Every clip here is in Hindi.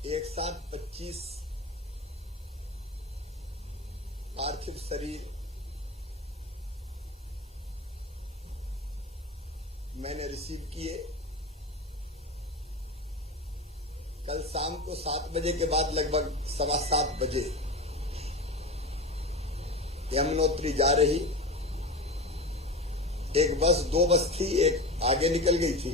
एक साथ 25 पार्थिव शरीर मैंने रिसीव किए। कल शाम को 7 बजे के बाद लगभग 7:15 बजे यमुनोत्री जा रही एक बस, 2 बस थी, एक आगे निकल गई थी,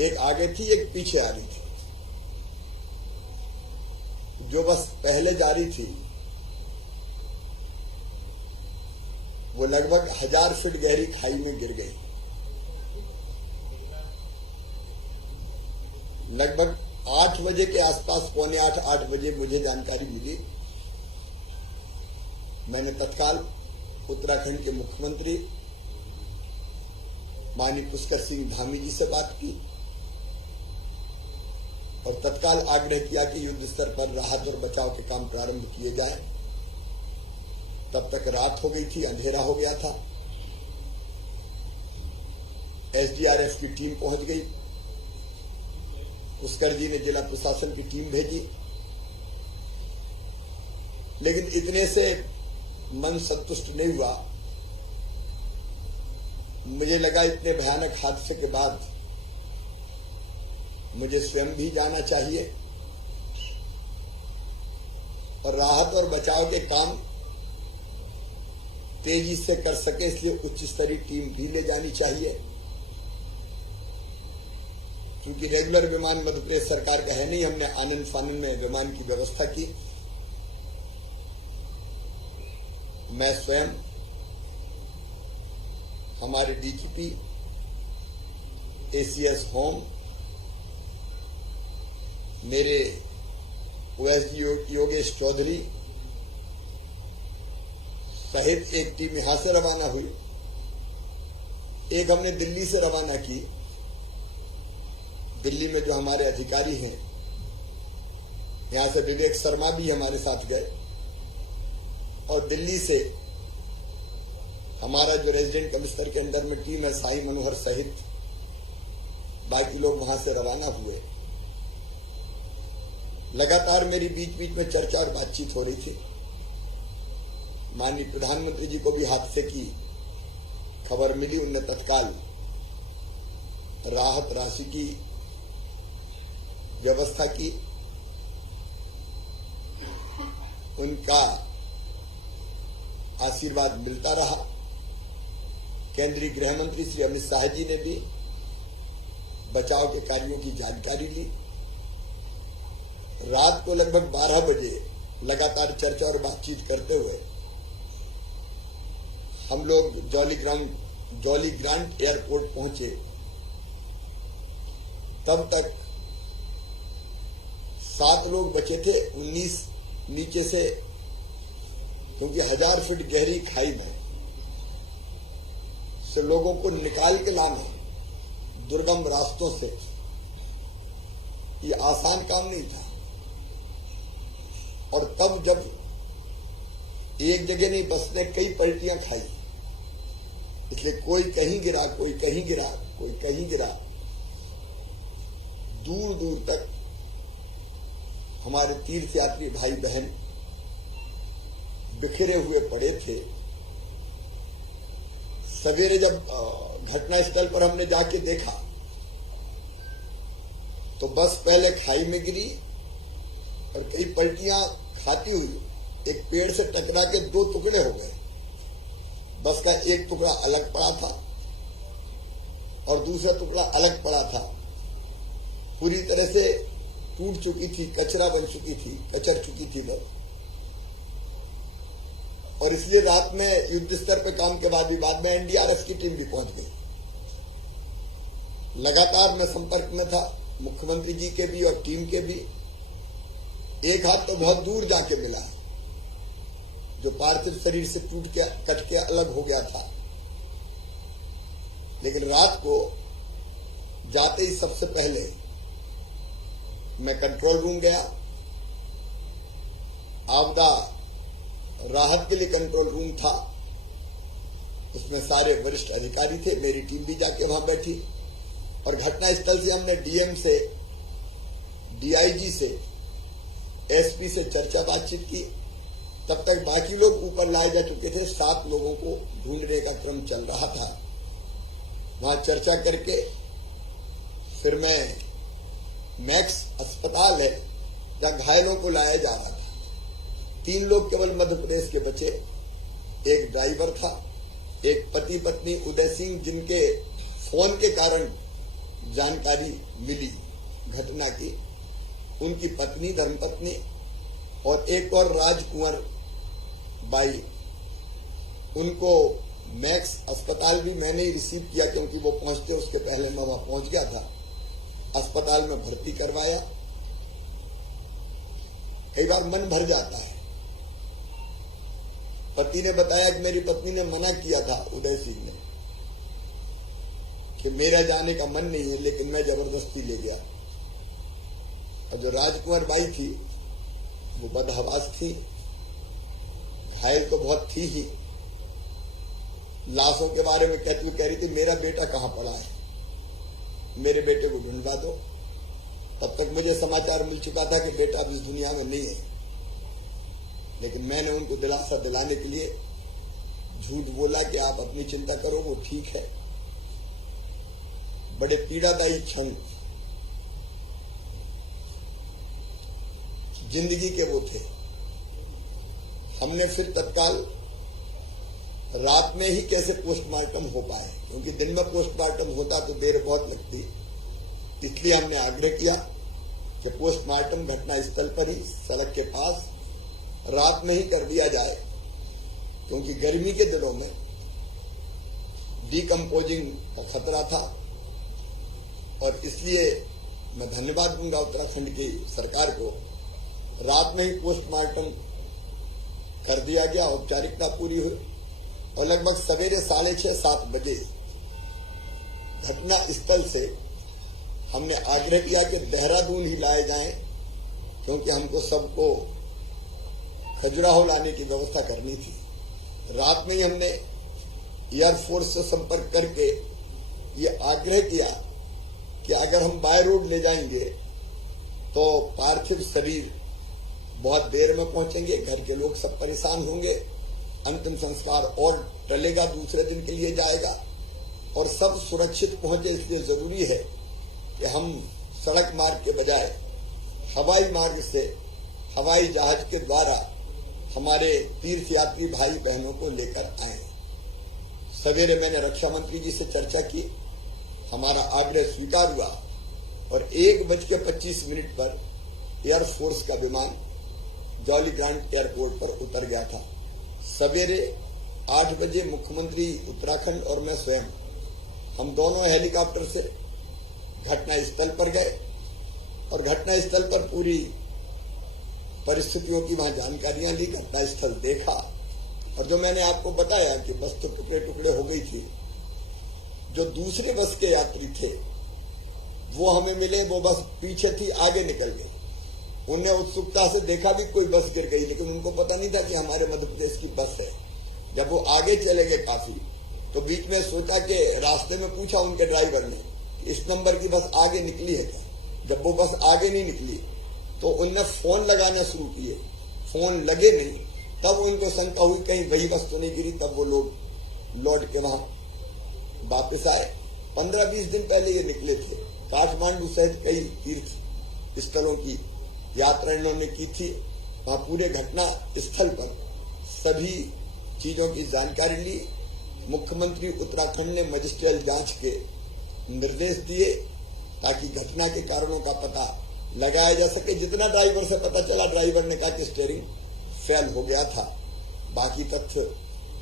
एक आगे थी, एक पीछे आ रही थी। जो बस पहले जा रही थी वो लगभग 1000 फीट गहरी खाई में गिर गई। लगभग 8 बजे के आसपास, 7:45-8 बजे मुझे जानकारी मिली। मैंने तत्काल उत्तराखंड के मुख्यमंत्री माननीय पुष्कर सिंह धामी जी से बात की और तत्काल आग्रह किया कि युद्ध स्तर पर राहत और बचाव के काम प्रारंभ किए जाए। तब तक रात हो गई थी, अंधेरा हो गया था। एसडीआरएफ की टीम पहुंच गई। पुष्कर जी ने जिला प्रशासन की टीम भेजी, लेकिन इतने से मन संतुष्ट नहीं हुआ। मुझे लगा इतने भयानक हादसे के बाद मुझे स्वयं भी जाना चाहिए और राहत और बचाव के काम तेजी से कर सके, इसलिए उच्च स्तरीय टीम भी ले जानी चाहिए। क्योंकि रेगुलर विमान मध्य प्रदेश सरकार का है नहीं, हमने आनंद फानंद में विमान की व्यवस्था की। मैं स्वयं, हमारे डीजीपी, एसीएस होम, मेरे ओएसडी योगेश चौधरी सहित एक टीम यहां से रवाना हुई। एक हमने दिल्ली से रवाना की। दिल्ली में जो हमारे अधिकारी हैं, यहां से विवेक शर्मा भी हमारे साथ गए और दिल्ली से हमारा जो रेजिडेंट कमिश्नर के अंदर में टीम है, साई मनोहर सहित बाकी लोग वहां से रवाना हुए। लगातार मेरी बीच बीच में चर्चा और बातचीत हो रही थी। माननीय प्रधानमंत्री जी को भी हादसे की खबर मिली। उनने तत्काल राहत राशि की व्यवस्था की। उनका आशीर्वाद मिलता रहा। केंद्रीय गृह मंत्री श्री अमित शाह जी ने भी बचाव के कार्यों की जानकारी ली। रात को लगभग 12 बजे लगातार चर्चा और बातचीत करते हुए हम लोग जॉली ग्रांट एयरपोर्ट पहुंचे। तब तक 7 लोग बचे थे, 19 नीचे से, क्योंकि 1000 फीट गहरी खाई में से लोगों को निकाल के लाना दुर्गम रास्तों से ये आसान काम नहीं था। और तब जब एक जगह नहीं, बस ने कई पलटियां खाई, इसलिए कोई कहीं गिरा, कोई कहीं गिरा, कोई कहीं गिरा। दूर दूर तक हमारे तीर्थयात्री भाई बहन बिखरे हुए पड़े थे। सवेरे जब घटनास्थल पर हमने जाके देखा तो बस पहले खाई में गिरी और कई पलटियां खाती हुई एक पेड़ से टकरा के 2 टुकड़े हो गए। बस का एक टुकड़ा अलग पड़ा था और दूसरा टुकड़ा अलग पड़ा था। पूरी तरह से टूट चुकी थी, कचरा बन चुकी थी, कचर चुकी थी बस। और इसलिए रात में युद्ध स्तर पर काम के बाद में एनडीआरएफ की टीम भी पहुंच गई। लगातार मैं संपर्क में था, मुख्यमंत्री जी के भी और टीम के भी। एक हाथ तो बहुत दूर जाके मिला, जो पार्थिव शरीर से टूट के कट के अलग हो गया था। लेकिन रात को जाते ही सबसे पहले मैं कंट्रोल रूम गया। आपदा राहत के लिए कंट्रोल रूम था, उसमें सारे वरिष्ठ अधिकारी थे। मेरी टीम भी जाके वहां बैठी और घटनास्थल से हमने डीएम से डीआईजी से, एसपी से चर्चा बातचीत की। तब तक बाकी लोग ऊपर लाए जा चुके थे। 7 लोगों को ढूंढने का क्रम चल रहा था। वहां चर्चा करके फिर मैं मैक्स अस्पताल है जहां घायलों को लाया जा रहा था। 3 लोग केवल मध्य प्रदेश के बचे। एक ड्राइवर था, एक पति पत्नी उदय सिंह जिनके फोन के कारण जानकारी मिली घटना की, उनकी पत्नी धर्मपत्नी, और एक और राजकुंवर बाई। उनको मैक्स अस्पताल भी मैंने ही रिसीव किया क्योंकि वो पहुंचते उसके पहले मैं वहां पहुंच गया था। अस्पताल में भर्ती करवाया। कई बार मन भर जाता है। पति ने बताया कि मेरी पत्नी ने मना किया था, उदय सिंह ने, कि मेरा जाने का मन नहीं है, लेकिन मैं जबरदस्ती ले गया। और जो राजकुंवर बाई थी वो बदहवास थी, घायल तो बहुत थी ही। लाशों के बारे में कहती हुई कह रही थी मेरा बेटा कहां पड़ा है, मेरे बेटे को ढूंढवा दो। तब तक मुझे समाचार मिल चुका था कि बेटा अब इस दुनिया में नहीं है, लेकिन मैंने उनको दिलासा दिलाने के लिए झूठ बोला कि आप अपनी चिंता करो, वो ठीक है। बड़े पीड़ादायी क्षण जिंदगी के वो थे। हमने फिर तत्काल रात में ही कैसे पोस्टमार्टम हो पाए, क्योंकि दिन में पोस्टमार्टम होता तो देर बहुत लगती, इसलिए हमने आग्रह किया कि पोस्टमार्टम घटना स्थल पर ही सड़क के पास रात में ही कर दिया जाए, क्योंकि गर्मी के दिनों में डिकम्पोजिंग का खतरा था। और इसलिए मैं धन्यवाद दूंगा उत्तराखंड की सरकार को, रात में ही पोस्टमार्टम कर दिया गया, औपचारिकता पूरी हुई। और लगभग सवेरे 6:30-7 बजे घटना स्थल से हमने आग्रह किया कि देहरादून ही लाए जाएं, क्योंकि हमको सबको खजुराहो लाने की व्यवस्था करनी थी। रात में ही हमने एयरफोर्स से संपर्क करके ये आग्रह किया कि अगर हम बाय रोड ले जाएंगे तो पार्थिव शरीर बहुत देर में पहुंचेंगे, घर के लोग सब परेशान होंगे, अंतिम संस्कार और टलेगा, दूसरे दिन के लिए जाएगा, और सब सुरक्षित पहुंचे। इसलिए जरूरी है कि हम सड़क मार्ग के बजाय हवाई मार्ग से, हवाई जहाज के द्वारा हमारे तीर्थ यात्री भाई बहनों को लेकर आए। सवेरे मैंने रक्षा मंत्री जी से चर्चा की, हमारा आग्रह स्वीकार हुआ, और 1:25 पर एयरफोर्स का विमान जॉली ग्रांट एयरपोर्ट पर उतर गया था। सवेरे 8 बजे मुख्यमंत्री उत्तराखंड और मैं स्वयं, हम दोनों हेलीकॉप्टर से घटना स्थल पर गए और घटना स्थल पर पूरी परिस्थितियों की वहां जानकारियां ली, घटना स्थल देखा। और जो मैंने आपको बताया कि बस तो टुकड़े टुकड़े हो गई थी, जो दूसरे बस के यात्री थे वो हमें मिले, वो बस पीछे थी, आगे निकल गई। उन्हें उत्सुकता से देखा भी कोई बस गिर गई, लेकिन उनको पता नहीं था कि हमारे मध्य प्रदेश की बस है। जब वो आगे चले गए काफी, तो बीच में सोचा कि रास्ते में पूछा उनके ड्राइवर ने इस नंबर की बस आगे निकली है क्या। जब वो बस आगे नहीं निकली तो उनने फोन लगाना शुरू किए, फोन लगे नहीं, तब उनको शंका हुई कहीं वही बस तो नहीं गिरी। तब वो लोग लौट के वहां वापस आए। 15-20 दिन पहले ये निकले थे। काठमांडू सहित कई तीर्थ स्थलों की यात्रा इन्होंने की थी। वहां पूरे घटना स्थल पर सभी चीजों की जानकारी ली। मुख्यमंत्री उत्तराखंड ने मजिस्ट्रियल जांच के निर्देश दिए ताकि घटना के कारणों का पता लगाया जा सके। जितना ड्राइवर से पता चला, ड्राइवर ने कहा कि स्टीयरिंग फेल हो गया था। बाकी तथ्य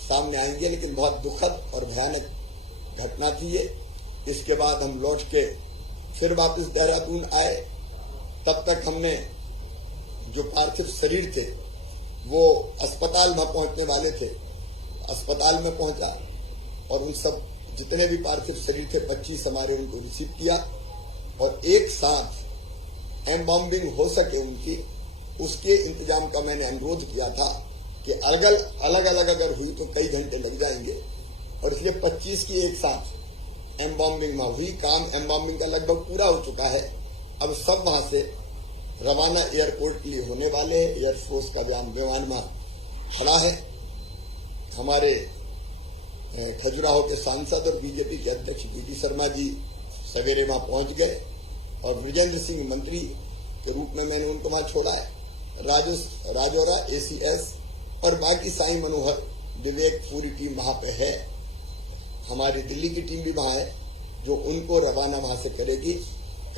सामने आएंगे, लेकिन बहुत दुखद और भयानक घटना थी ये। इसके बाद हम लौट के फिर वापस देहरादून आए। तब तक हमने जो पार्थिव शरीर थे वो अस्पताल में पहुंचने वाले थे। अस्पताल में पहुंचा और उन सब जितने भी पार्थिव शरीर थे 25 हमारे, उनको रिसीव किया और एक साथ एम्बॉम्बिंग हो सके उनकी, उसके इंतजाम का मैंने अनुरोध किया था कि अलग अलग अगर हुई तो कई घंटे लग जाएंगे, और इसलिए 25 की एक साथ एम्बॉम्बिंग में हुई। काम एम्बॉम्बिंग का लगभग पूरा हो चुका है। अब सब वहां से रवाना एयरपोर्ट के लिए होने वाले हैं। एयरफोर्स का विमान वहां खड़ा है। हमारे खजुराहो के सांसद और बीजेपी के अध्यक्ष वी शर्मा जी सवेरे वहां पहुंच गए और ब्रजेंद्र सिंह मंत्री के रूप में मैंने उनको वहां छोड़ा है। राजौरा एसीएस और बाकी साईं मनोहर विवेक पूरी टीम वहां पे है। हमारी दिल्ली की टीम भी वहां है जो उनको रवाना वहां से करेगी।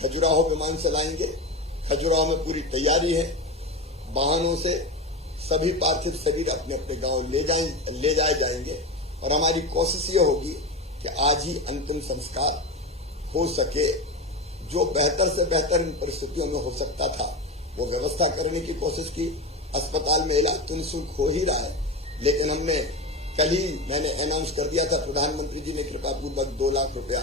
खजुराहो विमान से लाएंगे। खजुराहो में पूरी तैयारी है। वाहनों से सभी पार्थिव शरीर अपने अपने गांव ले जाए जाएंगे और हमारी कोशिश ये होगी कि आज ही अंतिम संस्कार हो सके। जो बेहतर से बेहतर इन परिस्थितियों में हो सकता था वो व्यवस्था करने की कोशिश की। अस्पताल में इलाज तो निःशुल्क हो ही रहा है, लेकिन हमने कल ही मैंने अनाउंस कर दिया था, प्रधानमंत्री जी ने कृपा पूर्वक 2 लाख रुपया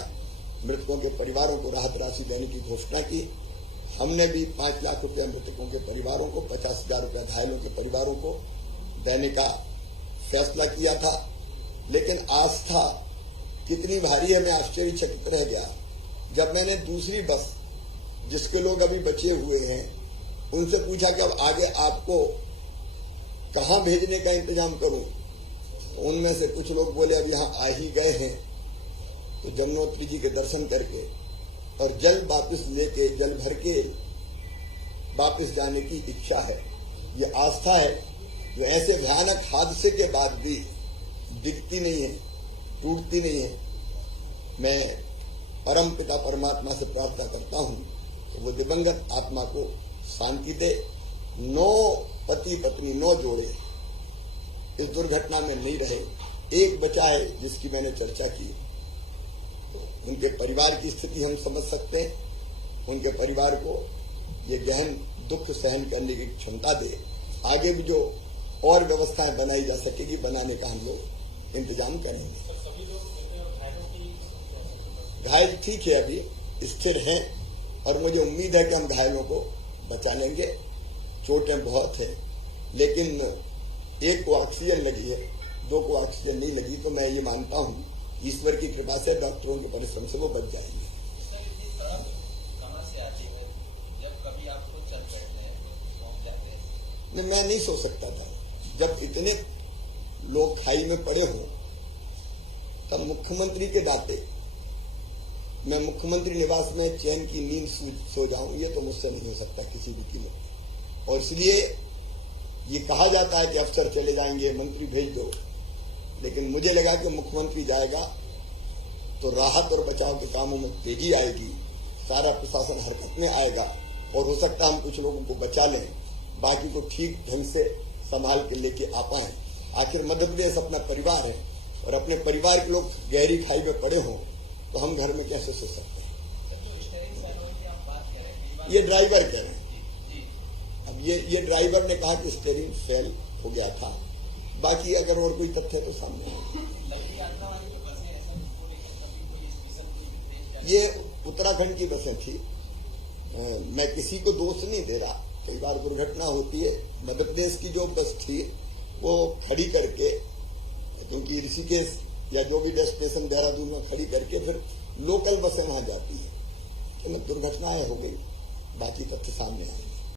मृतकों के परिवारों को राहत राशि देने की घोषणा की। हमने भी 5 लाख रुपया मृतकों के परिवारों को, 50,000 रुपया घायलों के परिवारों को देने का फैसला किया था। लेकिन आस्था कितनी भारी है, मैं आश्चर्यचकित रह गया जब मैंने दूसरी बस जिसके लोग अभी बचे हुए हैं उनसे पूछा कि अब आगे आपको कहां भेजने का इंतजाम करूं। तो उनमें से कुछ लोग बोले अब यहां आ ही गए हैं तो जमुनोत्री जी के दर्शन करके और जल वापस लेके जल भर के वापस जाने की इच्छा है। ये आस्था है जो ऐसे भयानक हादसे के बाद भी दिखती नहीं है, टूटती नहीं है। मैं परम पिता परमात्मा से प्रार्थना करता हूं कि वो दिवंगत आत्मा को शांति दे। 9 पति पत्नी 9 जोड़े इस दुर्घटना में नहीं रहे, एक बचा है जिसकी मैंने चर्चा की। उनके परिवार की स्थिति हम समझ सकते हैं। उनके परिवार को ये गहन दुख सहन करने की क्षमता दे। आगे भी जो और व्यवस्थाएं बनाई जा सकेगी बनाने का हम लोग इंतजाम करेंगे। घायल ठीक है, अभी स्थिर हैं और मुझे उम्मीद है कि हम घायलों को बचा लेंगे। चोटें बहुत हैं, लेकिन एक को ऑक्सीजन लगी है, 2 को ऑक्सीजन नहीं लगी, तो मैं ये मानता हूँ ईश्वर की कृपा से, डॉक्टरों के परिश्रम से वो बच जाएंगे। मैं नहीं सो सकता था जब इतने लोग खाई में पड़े हों। तब मुख्यमंत्री के नाते मैं मुख्यमंत्री निवास में चैन की नींद सो जाऊं, ये तो मुझसे नहीं हो सकता किसी भी कीमत पर। और इसलिए ये कहा जाता है कि अफसर चले जाएंगे, मंत्री भेज दो, लेकिन मुझे लगा कि मुख्यमंत्री जाएगा तो राहत और बचाव के कामों में तेजी आएगी, सारा प्रशासन हरकत में आएगा और हो सकता है हम कुछ लोगों को बचा लें, बाकी को ठीक ढंग से संभाल के लेके आ पाए। आखिर मध्य प्रदेश अपना परिवार है और अपने परिवार के लोग गहरी खाई में पड़े हों तो हम घर में कैसे सो सकते हैं। ये ड्राइवर कह रहे हैं। अब ये ड्राइवर ने कहा कि स्टीयरिंग फेल हो गया था, बाकी अगर और कोई तथ्य तो सामने आए। ये उत्तराखंड की बसें थी। मैं किसी को दोष नहीं दे रहा, कई बार दुर्घटना होती है। मध्य प्रदेश की जो बस थी वो खड़ी करके, क्योंकि ऋषिकेश या जो भी डेस्टिनेशन देहरादून में खड़ी करके फिर लोकल बसें वहां जाती है, तो दुर्घटनाएं हो गई, बाकी तथ्य सामने आए।